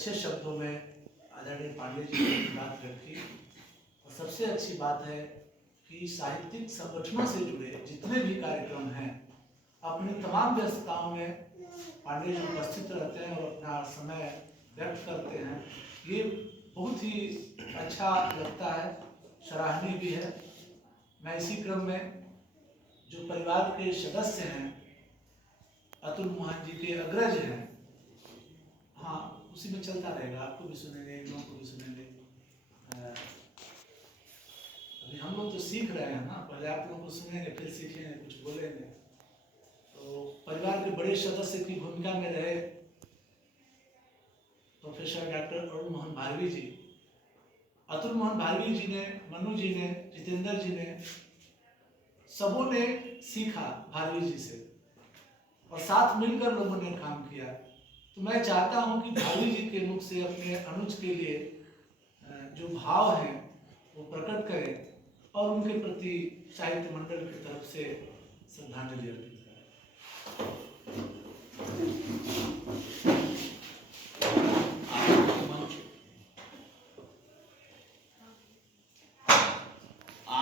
अच्छे शब्दों में आदरणीय पांडे जी ने बात रखी। और सबसे अच्छी बात है कि साहित्यिक संगठनों से जुड़े जितने भी कार्यक्रम हैं, अपनी तमाम व्यस्तताओं में पांडे जी उपस्थित रहते हैं और अपना समय व्यक्त करते हैं। ये बहुत ही अच्छा लगता है, सराहनीय भी है। मैं इसी क्रम में जो परिवार के सदस्य हैं, अतुल मोहन जी के अग्रज हैं, हाँ उसी में चलता रहेगा, आपको भी सुनेंगे, इन लोगों को भी सुनेंगे। अभी हम लोग तो सीख रहे हैं ना, पहले आप लोगों को सुनेंगे फिर सीखेंगे, कुछ बोलेंगे। तो परिवार के बड़े सदस्य की भूमिका में रहे प्रोफेसर डॉक्टर अरुण मोहन भारवी जी, अतुल मोहन भारवी जी ने, मनु जी ने, जितेंद्र जी ने, सबों ने सीखा भारवी जी से और साथ मिलकर लोगों ने काम किया। तो मैं चाहता हूं कि भारवी जी के मुख से अपने अनुज के लिए जो भाव हैं वो प्रकट करें और उनके प्रति साहित्य मंडल की तरफ से श्रद्धांजलि अर्पित करें।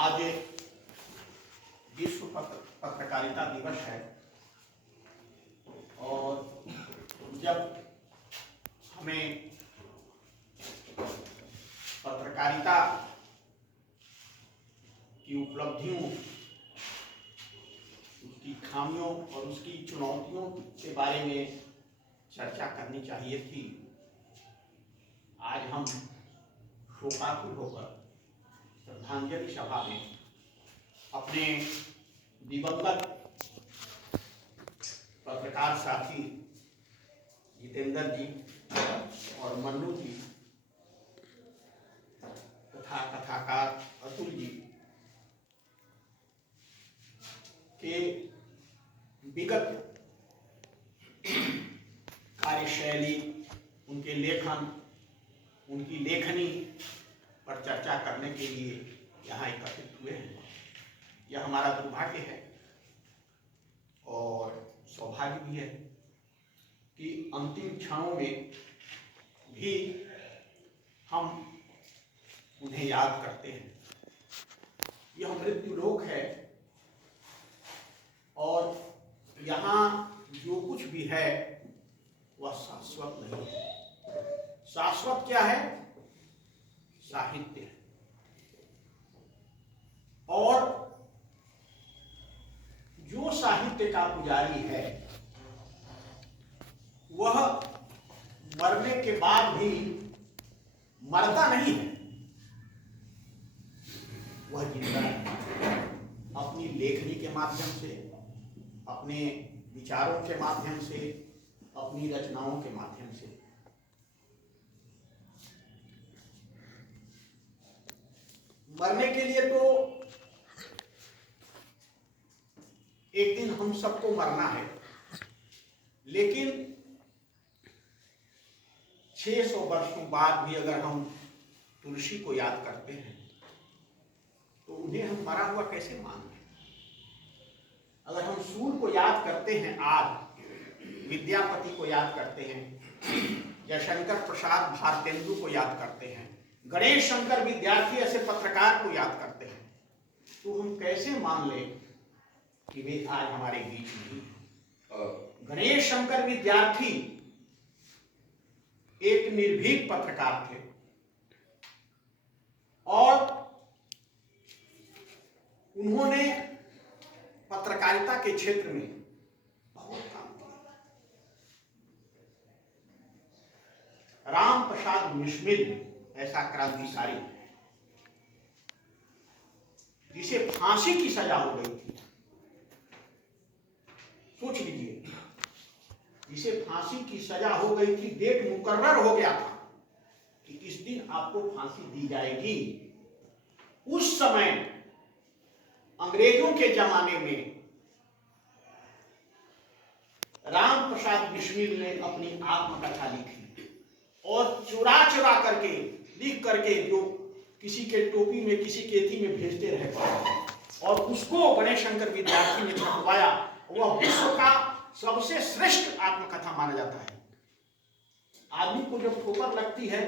आज विश्व पत्रकारिता दिवस है और जब हमें पत्रकारिता की उपलब्धियों, उसकी खामियों और उसकी चुनौतियों के बारे में चर्चा करनी चाहिए थी, आज हम शोकाकुल होकर श्रद्धांजलि सभा में अपने दिवंगत पत्रकार साथी जितेंद्र जी और मन्नू जी तथा कथाकार अतुल जी के विगत कार्यशैली, उनके लेखन, उनकी लेखनी पर चर्चा करने के लिए यहाँ एकत्रित हुए हैं। यह हमारा दुर्भाग्य है और सौभाग्य भी है कि अंतिम क्षणों में भी हम उन्हें याद करते हैं। यह मृत्युलोक है और यहाँ जो कुछ भी है वह शाश्वत नहीं है। शाश्वत क्या है? साहित्य है। और जो साहित्य का पुजारी है वह मरने के बाद भी मरता नहीं है, वह जिंदा है। अपनी लेखनी के माध्यम से, अपने विचारों के माध्यम से, अपनी रचनाओं के माध्यम से। मरने के लिए तो एक दिन हम सबको मरना है, लेकिन 600 वर्षों बाद भी अगर हम तुलसी को याद करते हैं तो उन्हें हम मरा हुआ कैसे मान लें? अगर हम सूर्य को याद करते हैं, आज विद्यापति को याद करते हैं, जयशंकर प्रसाद भारतेंदु को याद करते हैं, गणेश शंकर विद्यार्थी ऐसे पत्रकार को याद करते हैं, तो हम कैसे मान लें कि वे आज हमारे बीच नहीं? गणेश शंकर विद्यार्थी एक निर्भीक पत्रकार थे और उन्होंने पत्रकारिता के क्षेत्र में बहुत काम किया। राम प्रसाद बिस्मिल ऐसा क्रांतिकारी जिसे फांसी की सजा हो गई थी, सोच लीजिए, जिसे फांसी की सजा हो गई थी, डेट मुकर्रर हो गया था कि इस दिन आपको फांसी दी जाएगी। उस समय अंग्रेजों के जमाने में राम प्रसाद बिस्मिल ने अपनी आत्मकथा लिखी और चुरा चुरा करके लिख करके जो किसी के टोपी में, किसी केथी में भेजते रहे और उसको गणेश शंकर विद्यार्थी ने छपवाया। वह विश्व का सबसे श्रेष्ठ आत्मकथा माना जाता है। आदमी को जब ठोकर लगती है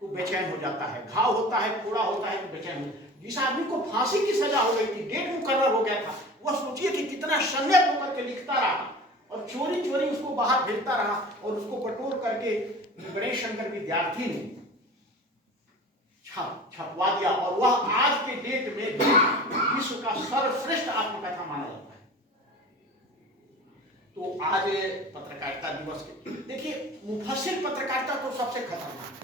तो बेचैन हो जाता है, घाव होता है, फोड़ा होता है तो बेचैन हो। जिस आदमी को फांसी की सजा हो गई थी, डेट मुकर्रर हो गया था, वह सोचिए कि कितना संयत होकर के लिखता रहा और चोरी चोरी उसको बाहर भेजता रहा और उसको बटोर करके गणेश शंकर विद्यार्थी ने छपवा दिया और वह आज के डेट में विश्व का सर्वश्रेष्ठ आत्मकथा माना जाता है। तो आज पत्रकारिता दिवस के देखिए, मुफस्सिल पत्रकारिता तो सबसे खतरनाक है।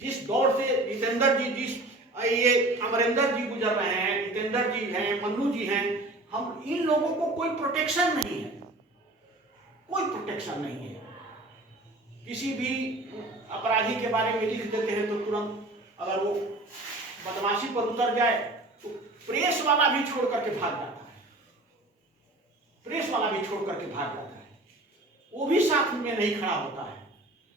जिस दौर से जितेंद्र जी, ये अमरिंदर जी गुजर रहे हैं, जितेंद्र जी हैं, मन्नू जी हैं, हम इन लोगों को कोई प्रोटेक्शन नहीं है, कोई प्रोटेक्शन नहीं है। किसी भी अपराधी के बारे में लिख देते हैं तो तुरंत अगर वो बदमाशी पर उतर जाए तो प्रेस वाला भी छोड़ करके भाग जाता है, प्रेस वाला भी छोड़ करके भाग जाता है, वो भी साथ में नहीं खड़ा होता है,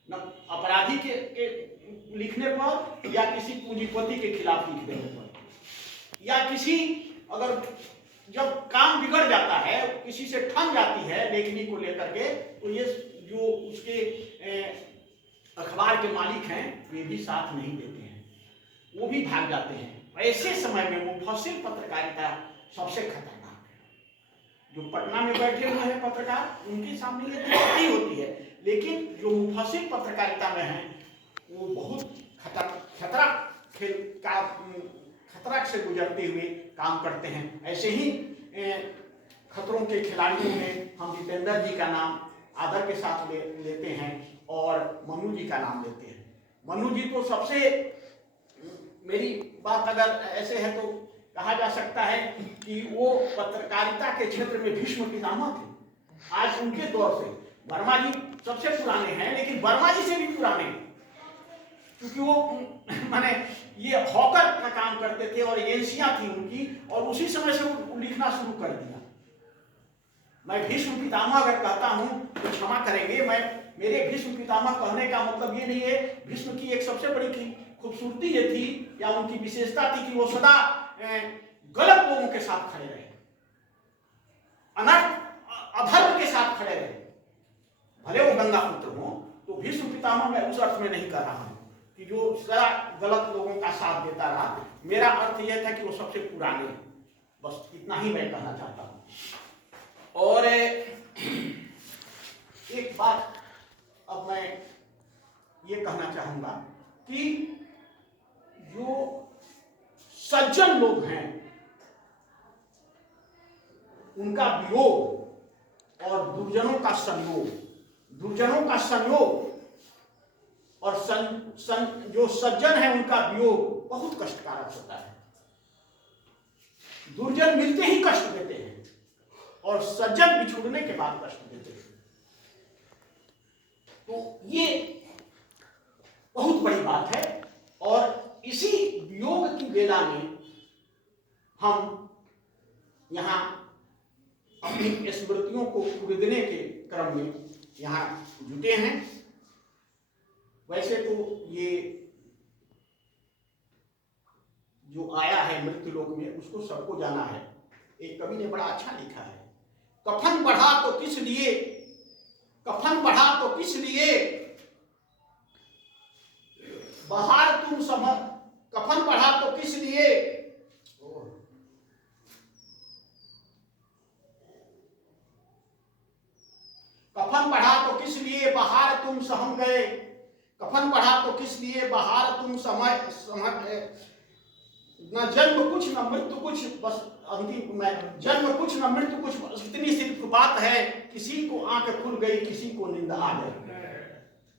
न अपराधी के लिखने पर या किसी पूंजीपति के खिलाफ लिख देने पर, या किसी अगर जब काम बिगड़ जाता है, किसी से ठन जाती है लेखनी को लेकर के, तो ये जो उसके अखबार के मालिक हैं वे भी साथ नहीं देते हैं, वो भी भाग जाते हैं। ऐसे समय में मुफस्सिल पत्रकारिता सबसे खतरनाक है। जो पटना में बैठे हुए हैं पत्रकार, उनके सामने ये नहीं होती है, लेकिन जो मुफस्सिल पत्रकारिता में है वो बहुत खतरा से गुजरते हुए काम करते हैं। ऐसे ही खतरों के खिलाड़ियों में हम जितेंद्र जी का नाम आदर के साथ लेते हैं और मनु जी का नाम लेते हैं। मनु जी तो सबसे, मेरी बात अगर ऐसे है तो कहा जा सकता है कि वो पत्रकारिता के क्षेत्र में भीष्म पितामह थे। आज उनके दौर से वर्मा जी सबसे पुराने हैं, लेकिन वर्मा जी से भी पुराने, क्योंकि वो माने ये हॉकर का काम करते थे और एजेंसियां थी उनकी, और उसी समय से वो लिखना शुरू कर दिया। मैं भीष्म पितामह अगर कहता हूं तो क्षमा करेंगे, मेरे भीष्म पितामह कहने का मतलब ये नहीं है। भीष्म की एक सबसे बड़ी खूबसूरती ये थी या उनकी विशेषता थी कि वो सदा गलत लोगों के साथ खड़े रहे, अधर्म के साथ खड़े रहे, भले वो गंगा पुत्र हो। तो भीष्म पितामह मैं उस अर्थ में नहीं कर रहा हूं कि जो सदा गलत लोगों का साथ देता रहा। मेरा अर्थ यह था कि वो सबसे पुराने, बस इतना ही मैं कहना चाहता हूं। और एक बात अब मैं ये कहना चाहूंगा कि जो सज्जन लोग हैं उनका वियोग और दुर्जनों का संयोग और जो सज्जन है उनका वियोग बहुत कष्टकारक होता है। दुर्जन मिलते ही कष्ट देते हैं और सज्जन बिछुड़ने के बाद कष्ट देते हैं। तो ये बहुत बड़ी बात है और इसी वियोग की बेला में हम यहां अपनी स्मृतियों को खरीदने के क्रम में यहां जुटे हैं। वैसे तो ये जो आया है मृत्यु लोक में उसको सबको जाना है। एक कवि ने बड़ा अच्छा लिखा है, कफन बढ़ा तो किस लिए, कफन बढ़ा तो किस लिए, बाहर तुम समझ, कफन बढ़ा तो किस लिए, कफन बढ़ा तो किस लिए बाहर तुम सहम गए, कफन बढ़ा तो किस लिए बाहर तुम समझ न जन्म कुछ न मृत्यु कुछ, बस अंतिम में जन्म कुछ न मृत्यु कुछ, बस इतनी सिर्फ बात है, किसी को आंख खुल गई किसी को नींद आ गई।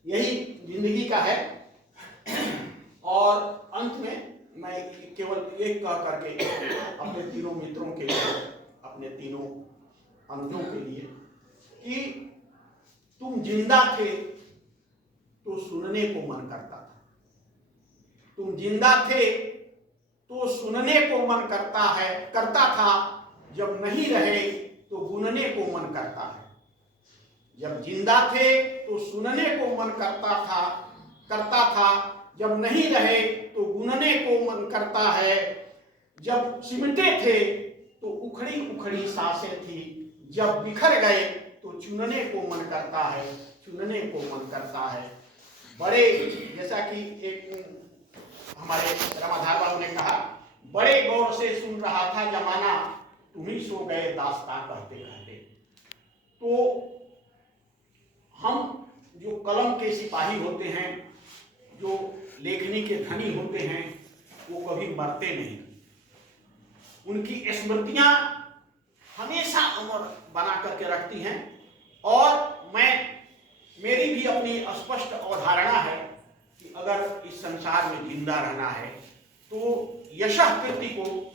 यही जिंदगी का है। और अंत में मैं केवल एक कह करके अपने तीनों मित्रों के लिए, अपने तीनों अनुजों के लिए कि तुम जिंदा थे तो सुनने को मन करता था, तुम जिंदा थे तो सुनने को मन करता था, जब नहीं रहे तो गुनने को मन करता है। जब जिंदा थे तो सुनने को मन करता था, जब नहीं रहे तो गुनने को मन करता है। जब सिमटे थे तो उखड़ी उखड़ी सांसें थी, जब बिखर गए तो चुनने को मन करता है। सुनने को मन करता है। बड़े, जैसा कि एक हमारे रमाधार बाबू ने कहा, बड़े गौर से सुन रहा था जमाना, तुम ही सो गए दास्तां कहते कहते। तो हम जो कलम के सिपाही होते हैं, जो लेखनी के धनी होते हैं, वो कभी मरते नहीं। उनकी स्मृतियां हमेशा अमर बना करके रखती हैं। और मेरी भी अपनी स्पष्ट अवधारणा है कि अगर इस संसार में जिंदा रहना है तो यशः कीर्ति को